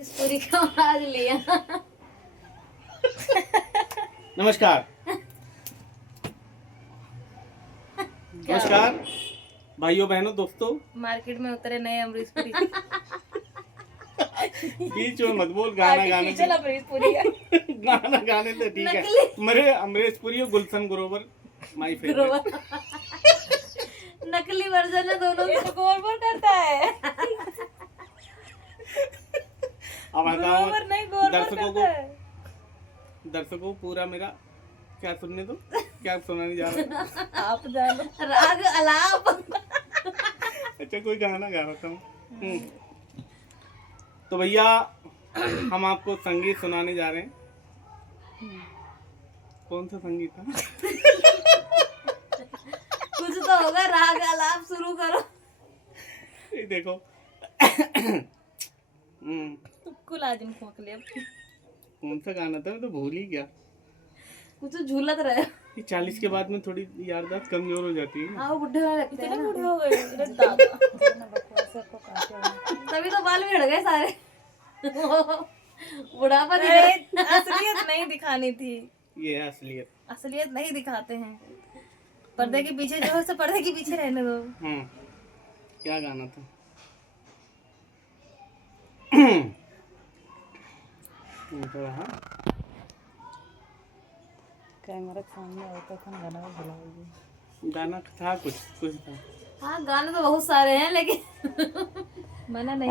पूरी का आवाज लिया। नमस्कार नमस्कार भाइयों बहनों दोस्तों। मार्केट में उतरे नए अमरीश पुरी। बीच में मत बोल, गाना गाने चल अमरीश पुरी है। गाना गाने तो ठीक है। मेरे अमरीश पुरी और गुलशन ग्रोवर माय फेवरेट। नकली वर्जन है दोनों का। गोबर करता है। अब गोबर नहीं गोबर करता है। दर्शकों को पूरा मेरा क्या सुनने दो, क्या सुनाने जा रहा है। आप जानो राग अलाप। अच्छा कोई गाना गा रहा था। तो भैया हम आपको संगीत सुनाने जा रहे हैं। कौन सा संगीत था? कुछ तो होगा, राग अलाप शुरू करो। ये देखो। कुल आदमी खोक लिया। कौन सा गाना था, मैं तो भूल ही गया। कुछ तो झूलत रहे। ये 40 के बाद में थोड़ी याददाश्त कमजोर हो जाती है। हाँ वो बुढ़े होने लगते हैं। बुढ़े हो गए तभी तो बाल भी हट गए सारे। बुढ़ापा असलियत नहीं दिखानी थी। ये है असलियत। असलियत नहीं दिखाते हैं। पर्दे के पीछे जो है सो पर्दे के पीछे रहने दो। क्या गाना था? कैमरा के सामने होता था गाना भुला। गाना था कुछ था। हाँ गाने तो बहुत सारे हैं लेकिन मैंने नहीं